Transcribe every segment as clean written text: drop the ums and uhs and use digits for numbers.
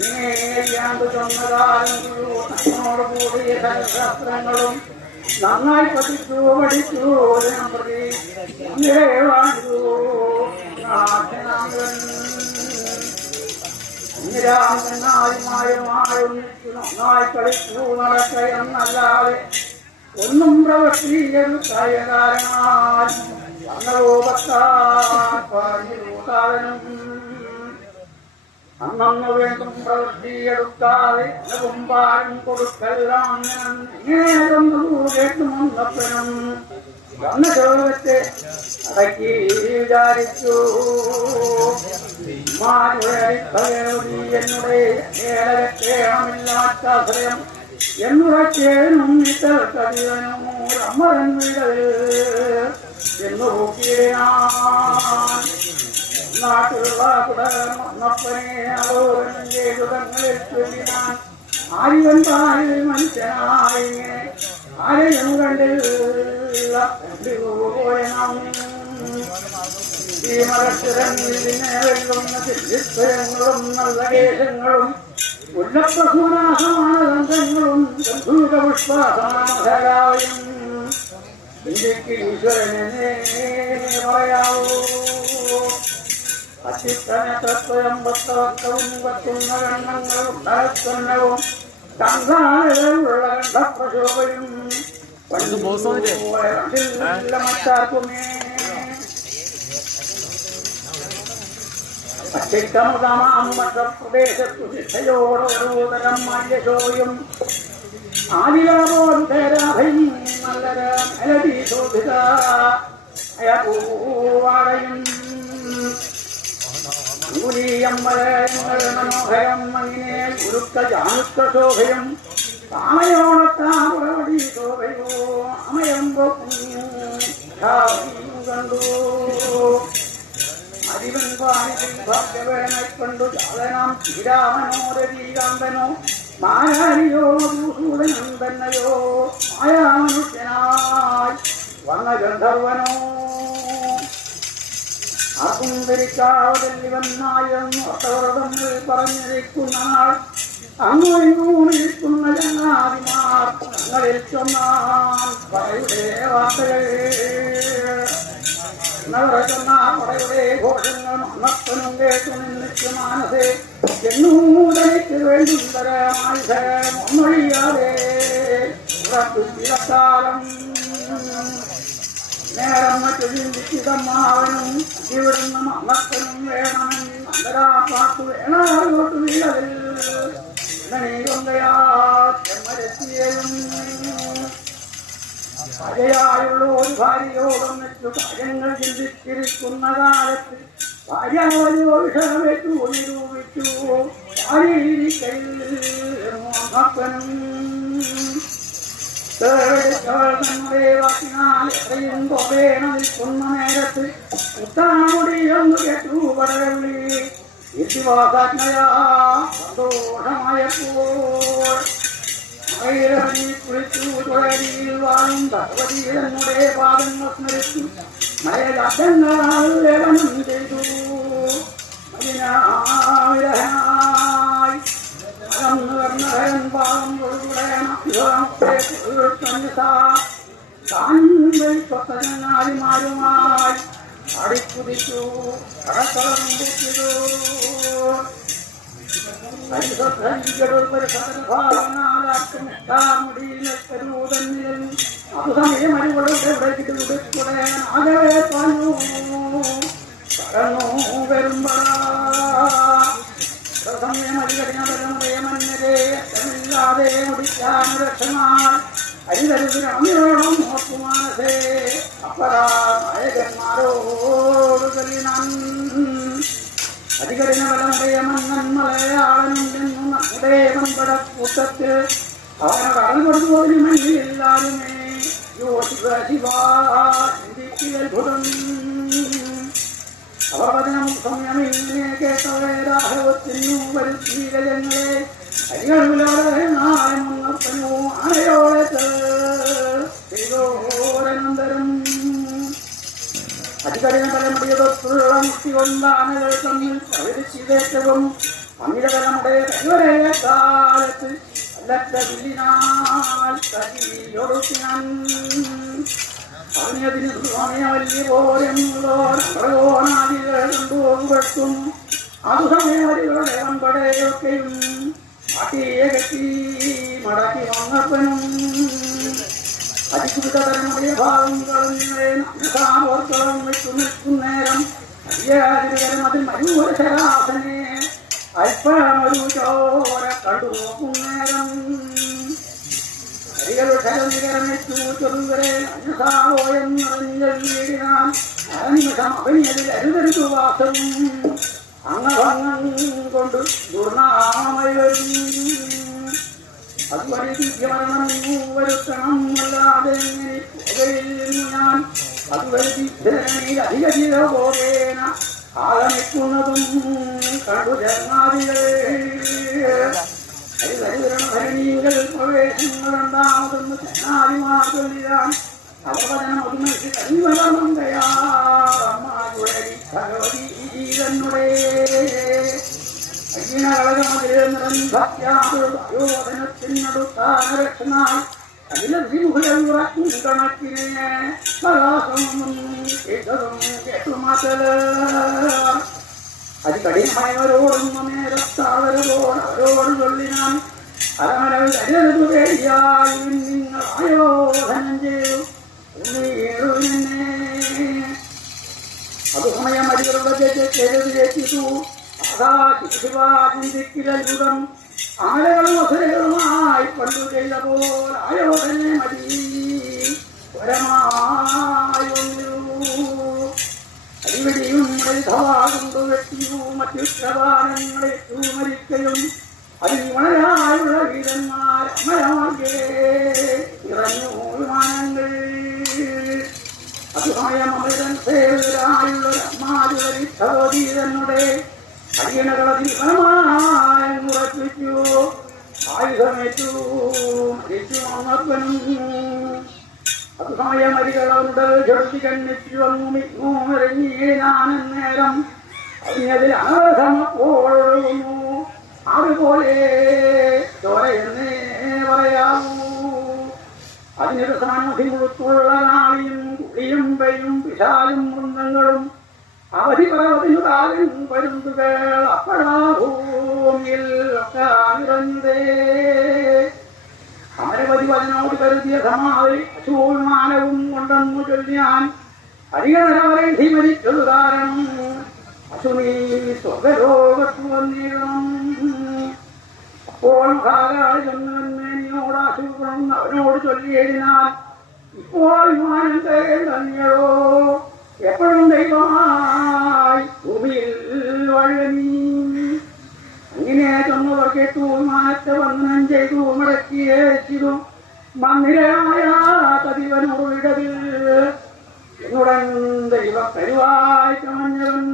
ഇങ്ങനെയാണ്ട് ചൊന്നതാലും നമ്മോട് കൂടിയ ശാസ്ത്രങ്ങളും നന്നായി പഠിച്ചു പഠിച്ചു പ്രതി നന്നായി കളിച്ചു നടക്കയെന്നല്ലാതെ ഒന്നും പ്രവൃത്തിയെടുത്തായ കാരണാൽ അന്നരൂപത്താനും അന്നു വേണ്ടും പ്രവൃത്തിയെടുക്കാതെ പാലും കൊടുക്കെല്ലാം കേട്ടുമൊന്നപ്പനും വന്ന ചോദ്യത്തെ അടക്കി വിചാരിച്ചു എന്നുടെ ഏഴരക്കേണമില്ലാശ്രയം എന്നുറച്ചേനും ഇത്തരക്കതിവനും അമ്മരൻ വീടൽ എന്ന് നോക്കിയാൻ നാട്ടിലുള്ള കുടപ്പനെ അവോരങ്ങളിൽ ചൊല്ലിനാൻ ആര്യൻ താഴെ മനുഷ്യനായി ആരെയും കണ്ടില്ല ഈ മലക്ഷരങ്ങളിനെ വെല്ലുന്ന ചിത്രങ്ങളും നല്ല കേശങ്ങളും ഉല്ലപ്രസൂനാസമാണ് ഗന്ധങ്ങളും പുഷ്പസമാധരായും ഇന്ത്യക്ക് ഈശ്വരനെ പറയാവൂ അച്യുതനെ തത്വം ഭക്തവക്തവും കത്തുന്ന ഗണ്ണങ്ങളും നരസ്വന്നവും കങ്കാലുള്ള ഗന്ധപ്രശോഭയും മറ്റാർക്കുമേ പ്രദേശത്തു ശിക്ഷയോടോരോതരം മാല്യശോയും ആദിലാപോരുധരാഭയും നല്ലര മെലതി ശോഭിത അയപൂവാടയും മനോഹരം അങ്ങനെ ഉരുക്ക ജാനുക്ക ശോഭയും താമയോണത്താവടി ശോഭയോ അമയമ്പോ കണ്ടു അരിവൻ പാണിതിൽ ഭാഗ്യവേനെ കണ്ടു ജാതനാം ശ്രീരാമനോരവീകാന്തനോ മായാരിയോ ഭൂസൂദനം തന്നെയോ മായാമനുഷ്യനായി വന്ന ഗന്ധർവനോ ആർക്കും ധരിക്കാവതല്ലിവന്നായെന്ന് ഒട്ടവ്രതങ്ങൾ പറഞ്ഞിരിക്കുന്ന നാൾ അങ്ങു ഇങ്ങൂണിരിക്കുന്ന ജനാദിമാർ തങ്ങളിൽ ചൊന്നാൻ പടയുടെ വാർത്തകൾ പടയുടെ ഘോഷങ്ങൾ മണപ്പനും കേട്ടു നിന്നിച്ച് മാനസേ എന്നൂതനിക്ക് വേണ്ടുന്തരമായി ഒന്നൊഴിയാതെ ഉറപ്പിക്കാലം നേരം മറ്റു ചിന്തിച്ചിതമ്മാവനും ഇവിടുന്ന് മണപ്പനും വേണമെന്ന് നന്ദരാ പാട്ടു വേണോട്ട് വീഴതിൽ ഭാര്യയായുള്ള ഒരു ഭാര്യയോടും മറ്റു കാര്യങ്ങൾ ചിന്തിച്ചിരിക്കുന്ന കാലത്ത് ഭാര്യാവലിച്ചു നിരൂപിച്ചു ഭാര്യപ്പനും വാക്കിനാൽ എത്രയും കൊവേണ നിൽക്കുന്ന നേരത്ത് ഉത്താമുടിയൊന്നു കേട്ടു പടവള്ളി യുദ്ധിവാസാജ്ഞയാ സന്തോഷമായപ്പോൾ മയിലിറങ്ങി കുളിച്ചു തുഴലിയിൽ വാഴും ഭഗവതിയുടെ പാദങ്ങൾ സ്മരിച്ചു മയലബ്ദങ്ങളാൽ ലേപനം ചെയ്തു മലിനാവിരഹനായി അകന്നുകർണഹരൻ പാദം താൻമാരുമായി അടിക്കുതിച്ചു കടക്കളം കൂട്ടിയതു അതുസമയം അടികളുടെ ആകെ പറഞ്ഞു കടന്നു വരുമ്പോഴമയം അടികടിഞ്ഞ മഞ്ഞരെ ഇല്ലാതെ മുടിക്കാൻ രക്ഷമാർ അരിതരുതിരോടും നോക്കുമാനസേ അപ്പരാ നായകന്മാരോട് കല്ലിനാൻ അധികടിന ബലമുடைய മന്നൻ മലയാളനും എന്നും നമ്മുടെ മമ്പടക്കൂട്ടത്തിൽ അവനോട് അറിഞ്ഞു പോലും മണ്ണില്ലാരുമേ യോശിവ ശിവാത്ഭുതം അവവചനം സംയമില്ലേ കേട്ടവരെ രാഘവത്തിനു വരുത്തിരജങ്ങളെ അരികളിലോടെ നാളെ മുന്നപ്പനോ ആനയോടെ ചെയ്തോരനന്തരം അധികടിന ബലമുടിയതൊത്തുള്ള മുക്തി കൊണ്ടാനകൾ തമ്മിൽ പ്രവരിച്ചിതേറ്റവും അമിതകലമുടെ കൈവരെ കാലത്ത് അല്ലറ്റ വില്ലിനാൽ കലിയൊടുക്കിനാൻ അവനതിന് സമയമല്ലി പോലെന്നുള്ളോനാദികൾ കൊണ്ടുപോകും അത് സമയവരികളുടെ വൻപടയൊക്കെയും അട്ടിയെ കെട്ടി മടക്കി വന്നപ്പനും അതികുപിതരമുடைய ഭാഗങ്ങളും വെച്ചു നിൽക്കുന്നേരം അയ്യാതിരം അതിൽ മരുവൊരു ശരാസനെ അല്പമൊരു ചോര കണ്ടുപോകുന്നേരം കരികളുടെ ചെറുവരെ അന്യസാവോ എന്നറിഞ്ഞാൻ അരനിമിഷം അവനിയതിൽ അരുതരുതു വാസവും അംഗഭംഗം കൊണ്ട് ദുർനാമമായി വരും അതുവരെ ദിവ്യമരണം വരുത്തണം അല്ലാതെ ഞാൻ അതുവരെ ദിവ്യനിൽ അധികധിക പോകേന ആഗമിക്കുന്നതും കണ്ടു ജന്മാദികളെ ഹരിതരണഭരണീകൾ പ്രവേശങ്ങൾ രണ്ടാമതൊന്ന് ചങ്ങാതിമാർ ചൊല്ലിയാൻ അവതരണം ഒരു മനുഷ്യ കൈവരണം ഭഗവതി ജീവനുടെ അയ്യനകളകമതിരക്ഷണാൽ അതിലധിമുഖുറക്കും കണക്കിനെ പ്രകാശമൊന്നും കേട്ടതും കേട്ടുമാറ്റല അതികഠിനമായവരോടും നേരത്താവരോട് അവരോട് ചൊല്ലിനാൻ അരമരവിൽ അരതു പേടിയായി നിങ്ങൾ ആയോധനം ചെയ്തു ഉണ്ണീടുവിനെ അത് സമയം അടികളുടെ ചേച്ചിട്ടു ചിന്തിക്കലും ആലകളും വസരകളുമായി പണ്ടു ചെയ്ത പോലെ ആയോധനെ മതി പരമായൊന്നു അടിവടിയും കൊണ്ട് വെട്ടിയു മറ്റു പ്രധാനങ്ങളെ മരിക്കലും അതിൽ വളരായുള്ള വീരന്മാർ അമരമാർഗേ ഇറഞ്ഞു വിമാനങ്ങൾ അതുസമയം അമൃതൻ സേവരായുള്ള അമ്മാരുടെ സഹോദീരനുടെ അടിയണകളതിൽ പരമായി ഉറപ്പിച്ചു ആയുധമേറ്റു മരിച്ചു അമ്മപ്പനും അതുസമയം അരികളുണ്ട് ചൊല്ലി കണ്ണിച്ചു അങ്ങുമിറങ്ങിയേനാനേരം അതിനതിൽ ആസമപ്പോഴുന്നു അതുപോലെ ചോരയെന്നേ പറയാവൂ അതിനൊരു സാമൂഹ്യം കൊടുത്തുള്ള നാളിയും കുളിയും പെയ്യും പിശാലും വൃന്ദങ്ങളും അവധി പർവ്വതിനു കാലം പരുന്തുകൾ അപ്പഴാഭൂമിയിൽ ഒക്കെ നിറഞ്ഞതേ അമരവധി വചനോട് കരുതിയ സമാധി അശൂൽമാനവും കൊണ്ടെന്നു ചൊല്ലിയാൻ അരികനരവരെ മരിച്ചതു കാരണം അശുനീ സ്വർഗലോകത്തു വന്നിടണം അപ്പോൾ കാലാളി ചെന്നോട് അശുക്രണം അവനോട് ചൊല്ലിയതിനാൽ ഇപ്പോൾ വിമാനം തന്നെയോ എപ്പോഴും ദൈവമായി ഭൂമിയിൽ വഴങ്ങി അങ്ങനെ ചെന്നവർ കേട്ടു വിമാനത്തെ വന്ദനം ചെയ്തു മടക്കിയേച്ചിതു മന്ദിരമായ കതിവനോടിടവിൽ എന്നുടൻ ദൈവ കരുവായി ചമഞ്ഞവൻ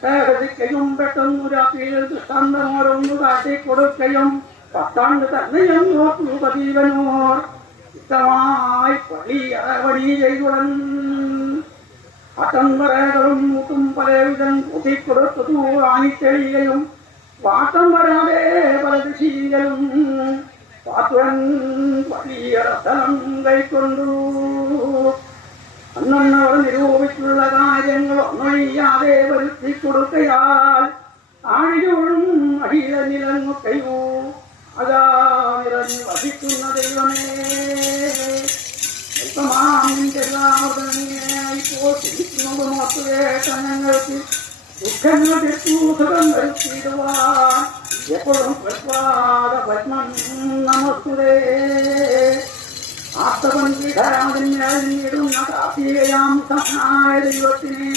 ശേഖരിക്കയും പെട്ടെന്നു രാത്രിയിൽ ദൃഷ്ടാന്തമോരൊന്നു കാട്ടിക്കൊടുക്കയും പത്താണ്ട് തന്നെയും നോക്കു പതീവനോർ ഇഷ്ടമായി പണി ചെയ്തുടൻ ആട്ടംവരകളും മൂട്ടും പലവിധം കൂട്ടിക്കൊടുത്തു ആണിത്തെളിയുകയും പാട്ടം വരാതെ പല കൃഷികളും പാത്തുടൻ വലിയ സ്ഥലം കൈക്കൊണ്ടു അന്നവർ നിരൂപിച്ചുള്ള കാര്യങ്ങൾ ഒന്നൊഴിയാതെ വരുത്തി കൊടുക്കയാൽ ആണിയോടും അടിയ നിലങ്ങുകയോ അതാ നിറഞ്ഞു വസിക്കുന്ന ദൈവമേ ഇപ്പോൾ ചിരിക്കുന്നത് മാത്രേട്ട ഞങ്ങൾക്ക് ദുഃഖങ്ങൾ സുഖം വരുത്തിയിടുവാൻ എപ്പോഴും പ്രസാദ പത്മം നമസ്തുതേ ആർത്തവൻവിധരാതിടുന്ന കാർത്തികയാം സഹായ ദൈവത്തിനെ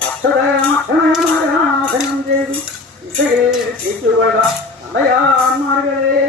അക്ഷരമാരാധനം ചെയ്തു ഇസയെ നടയാന്മാർകളെ